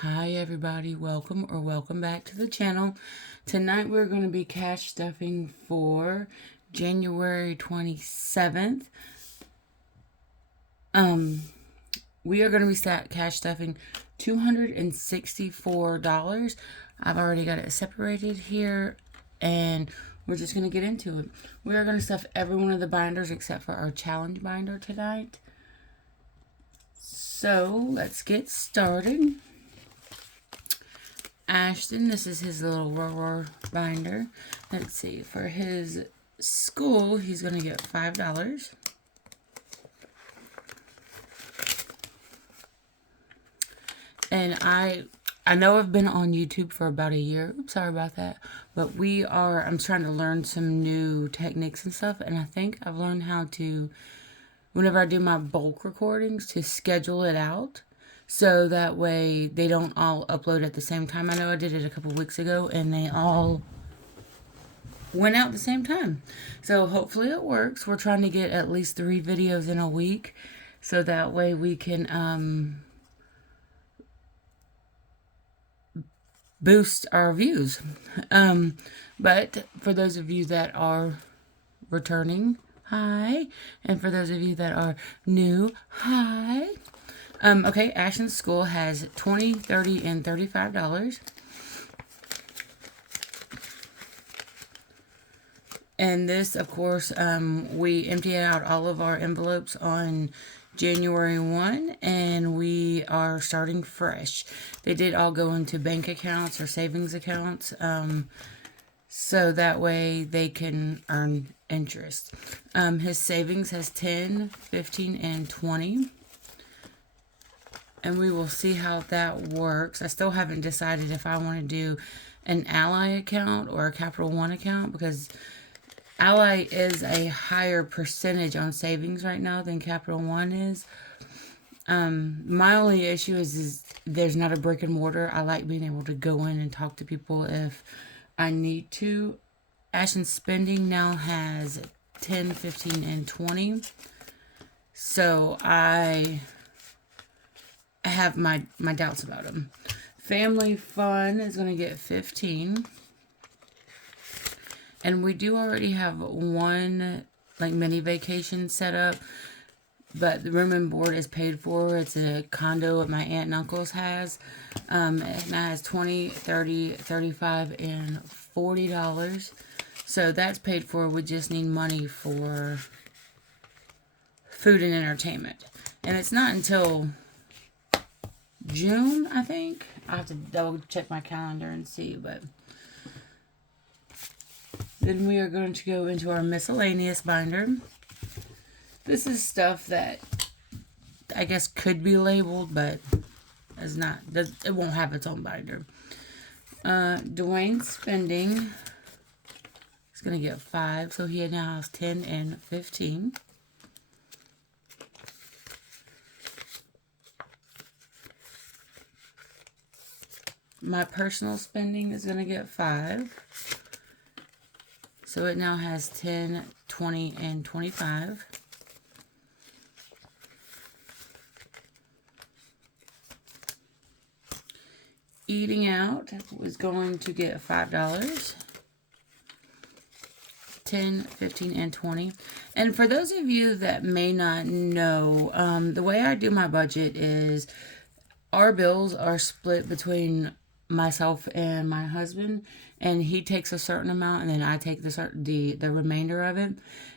Hi everybody, welcome back to the channel. Tonight we're going to be cash stuffing for January 27th. We are going to be cash stuffing $264. I've already got it separated here and we're just going to get into it. We are going to stuff every one of the binders except for our challenge binder tonight. So let's get started. Ashton, this is his little Roar binder. Let's see, for his school, he's going to get $5. And I know I've been on YouTube for about a year. Oops, sorry about that. But I'm trying to learn some new techniques and stuff. And I think I've learned how to, whenever I do my bulk recordings, to schedule it out. So that way they don't all upload at the same time. I know I did it a couple weeks ago and they all went out at the same time. So hopefully it works. We're trying to get at least 3 videos in a week. So that way we can boost our views. But for those of you that are returning, hi. And for those of you that are new, hi. Okay, Ashton's school has $20, $30, and $35. And this, of course, we emptied out all of our envelopes on January 1, and we are starting fresh. They did all go into bank accounts or savings accounts, so that way they can earn interest. His savings has 10, 15, and 20. And we will see how that works. I still haven't decided if I want to do an Ally account or a Capital One account, because Ally is a higher percentage on savings right now than Capital One is. My only issue is there's not a brick and mortar. I like being able to go in and talk to people if I need to. Ashton's spending now has 10, 15, and 20. So I have my doubts about him. Family Fun is going to get 15. And we do already have one like mini vacation set up, but the room and board is paid for. It's a condo that my aunt and uncle's has. And that has 20, 30, 35, and $40. So that's paid for. We just need money for food and entertainment. And it's not until June, I think. I'll have to double check my calendar and see, but then we are going to go into our miscellaneous binder. This is stuff that I guess could be labeled, but it's not. It won't have its own binder. Dwayne's spending is going to get 5, so he now has 10 and 15. My personal spending is going to get 5. So it now has 10, 20, and 25. Eating out was going to get $5. 10, 15, and 20. And for those of you that may not know, the way I do my budget is our bills are split between myself and my husband, and he takes a certain amount and then I take the remainder of it.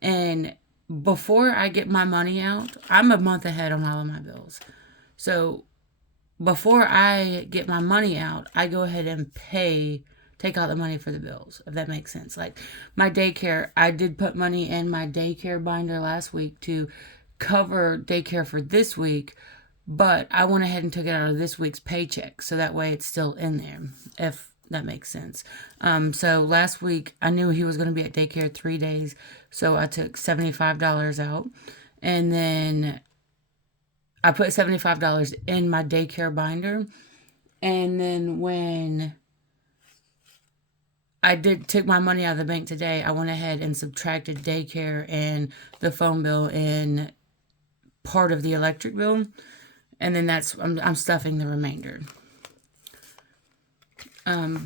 And before I get my money out, I'm a month ahead on all of my bills. So before I get my money out, I go ahead and take out the money for the bills, if that makes sense. Like my daycare, I did put money in my daycare binder last week to cover daycare for this week, but I went ahead and took it out of this week's paycheck, so that way it's still in there, if that makes sense. So last week, I knew he was going to be at daycare 3 days, so I took $75 out, and then I put $75 in my daycare binder, and then when I took my money out of the bank today, I went ahead and subtracted daycare and the phone bill and part of the electric bill. And then I'm stuffing the remainder.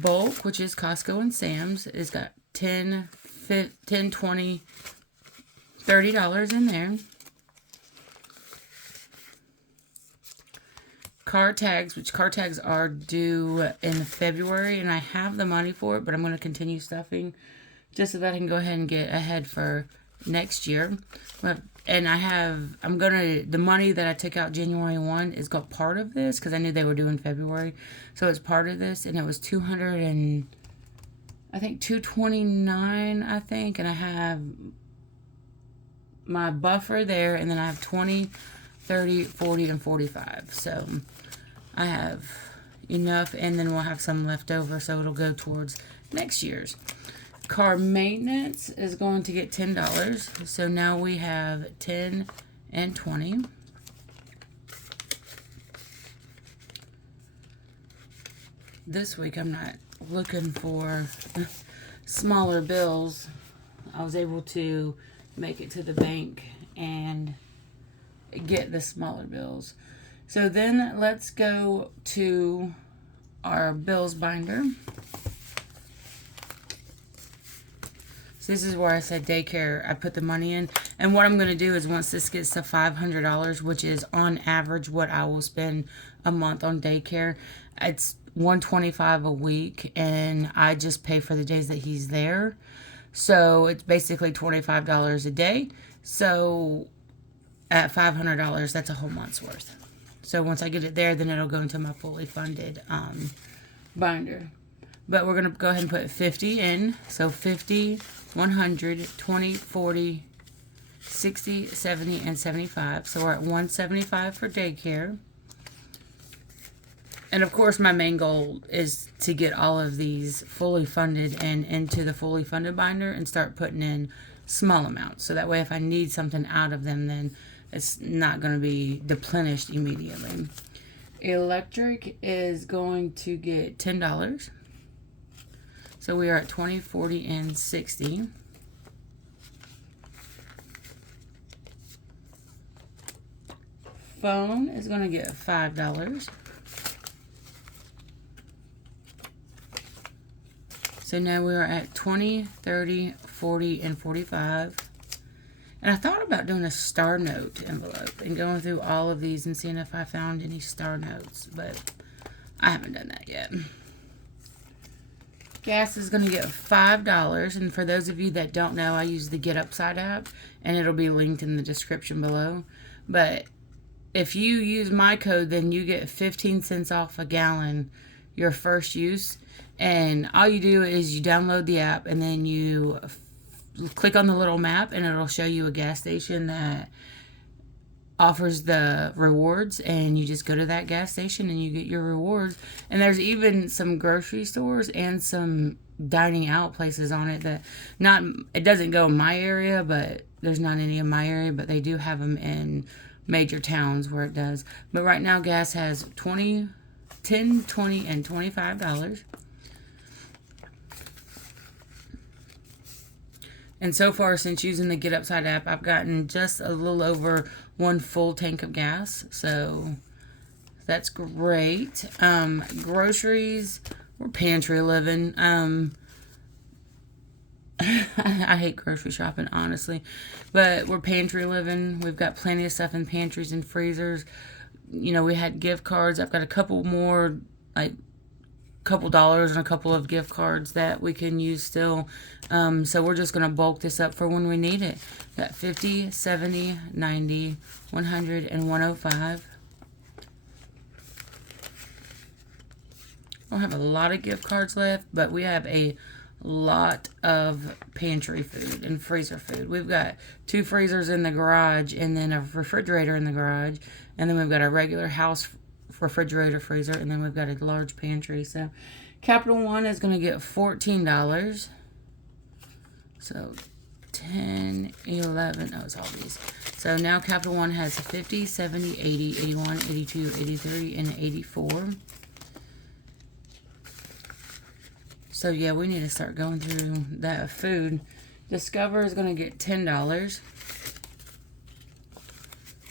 Bulk, which is Costco and Sam's, has got $10, $20, $30 in there. Car tags, which car tags are due in February, and I have the money for it, but I'm going to continue stuffing just so that I can go ahead and get ahead for next year. And the money that I took out January 1 is got part of this because I knew they were due in February. So it's part of this, and it was $229, I think, and I have my buffer there, and then I have 20, 30, 40, and 45. So I have enough, and then we'll have some left over, so it'll go towards next year's. Car maintenance is going to get $10. So now we have 10 and 20. This week I'm not looking for smaller bills. I was able to make it to the bank and get the smaller bills. So then let's go to our bills binder. So this is where I said daycare, I put the money in. And what I'm going to do is once this gets to $500, which is on average what I will spend a month on daycare, it's $125 a week, and I just pay for the days that he's there. So it's basically $25 a day. So at $500, that's a whole month's worth. So once I get it there, then it'll go into my fully funded binder. But we're going to go ahead and put 50 in. So 50, 100, 20, 40, 60, 70, and 75. So we're at 175 for daycare. And of course, my main goal is to get all of these fully funded and into the fully funded binder and start putting in small amounts. So that way, if I need something out of them, then it's not going to be deplenished immediately. Electric is going to get $10. So we are at 20, 40, and 60. Phone is going to get $5. So now we are at 20, 30, 40, and 45. And I thought about doing a star note envelope and going through all of these and seeing if I found any star notes, but I haven't done that yet. Gas is going to get $5, and for those of you that don't know, I use the Get Upside app, and it'll be linked in the description below. But if you use my code, then you get 15 cents off a gallon your first use. And all you do is you download the app, and then you click on the little map, and it'll show you a gas station that offers the rewards, and you just go to that gas station and you get your rewards. And there's even some grocery stores and some dining out places on it that it doesn't go in my area, but there's not any in my area, but they do have them in major towns where it does. But right now gas has 10, 20, and $25. And so far, since using the Get Upside app, I've gotten just a little over 1 full tank of gas. So that's great. Groceries, we're pantry living. I hate grocery shopping, honestly. But we're pantry living. We've got plenty of stuff in pantries and freezers. You know, we had gift cards. I've got a couple more, like, couple dollars and a couple of gift cards that we can use still. So we're just going to bulk this up for when we need it. Got 50, 70, 90, 100, and 105. I don't have a lot of gift cards left, but we have a lot of pantry food and freezer food. We've got 2 freezers in the garage and then a refrigerator in the garage. And then we've got a regular house refrigerator, freezer, and then we've got a large pantry. So Capital One is going to get $14. So 10, 11, oh, it's all these. So now Capital One has 50, 70, 80, 81, 82, 83, and 84. So yeah, we need to start going through that food. Discover is going to get $10.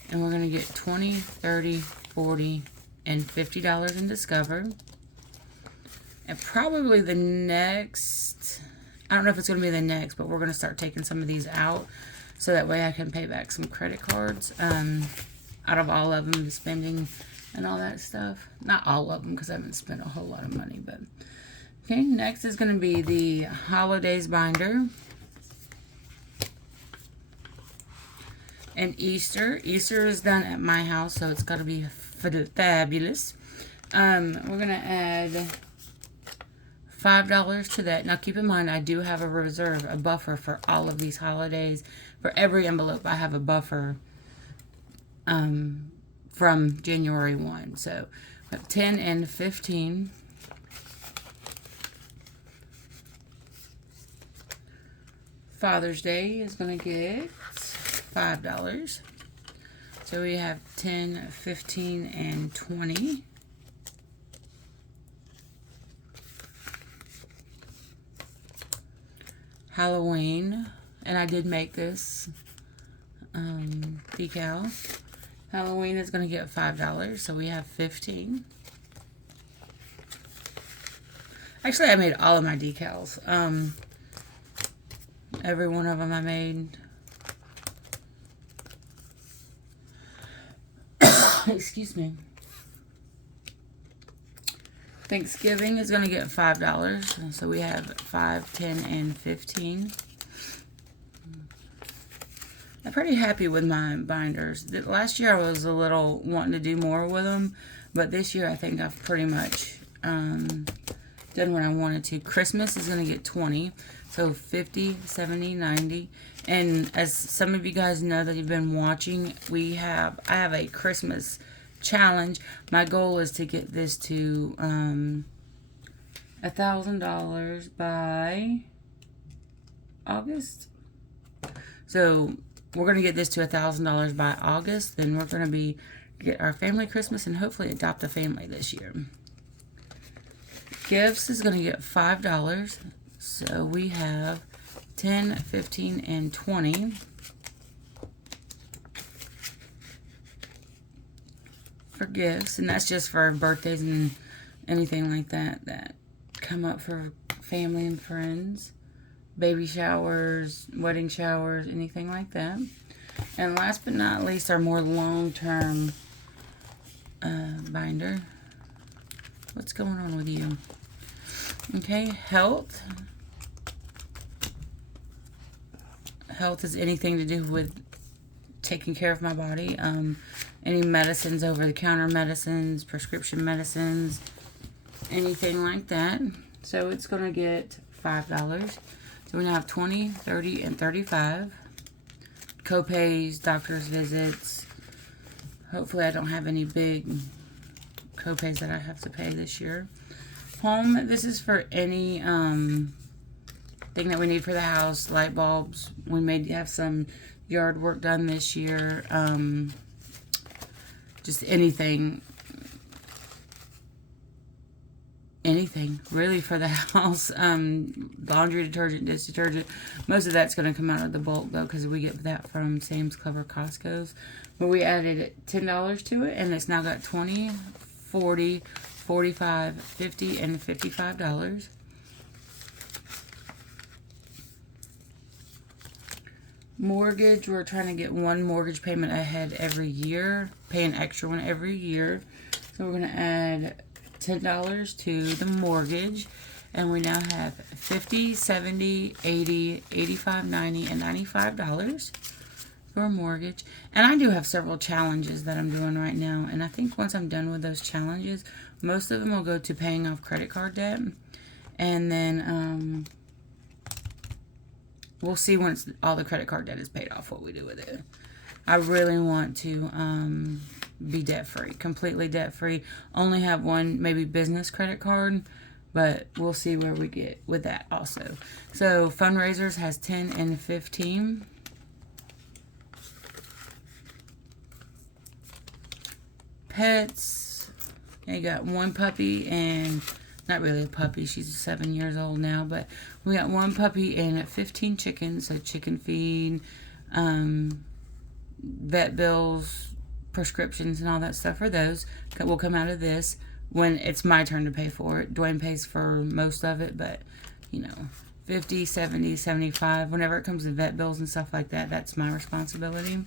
And we're going to get 20, 30, 40, and $50 in Discover. And probably the next, I don't know if it's going to be the next, but we're going to start taking some of these out so that way I can pay back some credit cards out of all of them, the spending and all that stuff. Not all of them because I haven't spent a whole lot of money, but okay. Next is going to be the holidays binder. And Easter is done at my house, so it's got to be fabulous. We're going to add $5 to that. Now keep in mind, I do have a reserve, a buffer for all of these holidays. For every envelope, I have a buffer from January 1. So 10 and 15. Father's Day is going to get $5. So we have 10, 15, and 20. Halloween, and I did make this decal. Halloween is going to get $5, so we have 15. Actually, I made all of my decals. Every one of them I made. Excuse me. Thanksgiving is going to get $5. So we have 5, 10, and 15. I'm pretty happy with my binders. Last year I was a little wanting to do more with them, but this year I think I've pretty much done what I wanted to. Christmas is going to get 20. So 50, 70, 90. And as some of you guys know that you've been watching, I have a Christmas challenge. My goal is to get this to $1,000 by August. So we're going to get this to $1,000 by August. Then we're going to get our family Christmas and hopefully adopt a family this year. Gifts is going to get $5. So we have 10, 15, and 20. For gifts, and that's just for birthdays and anything like that that come up for family and friends, baby showers, wedding showers, anything like that. And last but not least, our more long-term binder. What's going on with you? Okay, health. Health is anything to do with taking care of my body. Any medicines, over-the-counter medicines, prescription medicines, anything like that. So it's going to get $5. So we now have 20, 30, and 35. Copays, doctor's visits. Hopefully I don't have any big copays that I have to pay this year. Home, this is for any thing that we need for the house. Light bulbs. We may have some yard work done this year. Just anything really for the house. Laundry detergent, dish detergent. Most of that's going to come out of the bulk though, because we get that from Sam's Club or Costco's. But we added $10 to it, and it's now got 20, 40, 45, 50, and $55. Mortgage, we're trying to get one mortgage payment ahead every year, pay an extra one every year. So we're going to add $10 to the mortgage, and we now have $50, $70, $80, $85, $90, and $95 for a mortgage. And I do have several challenges that I'm doing right now, and I think once I'm done with those challenges, most of them will go to paying off credit card debt, and then we'll see once all the credit card debt is paid off what we do with it. I really want to be debt-free, completely debt-free. Only have one maybe business credit card, but we'll see where we get with that also. So fundraisers has 10 and 15. Pets, you got one puppy and not really a puppy, she's 7 years old now, but we got one puppy and 15 chickens, so chicken feed, vet bills, prescriptions, and all that stuff for those will come out of this. when it's my turn to pay for it. Dwayne pays for most of it, but, you know, 50, 70, 75. Whenever it comes to vet bills and stuff like that, that's my responsibility.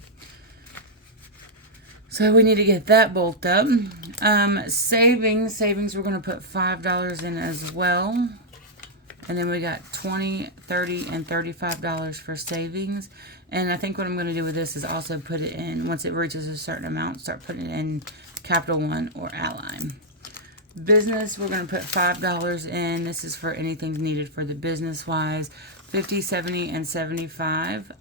So we need to get that bulked up. Savings, we're going to put $5 in as well. And then we got $20, $30, and $35 for savings. And I think what I'm going to do with this is also put it in, once it reaches a certain amount, start putting it in Capital One or Ally. Business, we're going to put $5 in. This is for anything needed for the business-wise. 50, 70, and 75.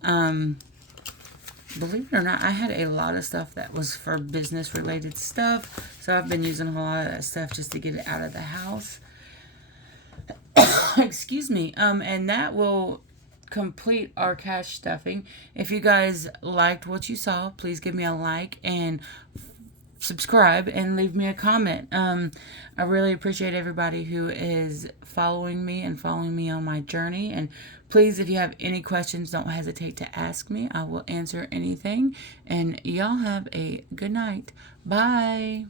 Believe it or not, I had a lot of stuff that was for business-related stuff. So I've been using a lot of that stuff just to get it out of the house. Excuse me. And that will complete our cash stuffing. If you guys liked what you saw, please give me a like and subscribe and leave me a comment. I really appreciate everybody who is following me and following me on my journey. And please, if you have any questions, don't hesitate to ask me. I will answer anything. And y'all have a good night. Bye.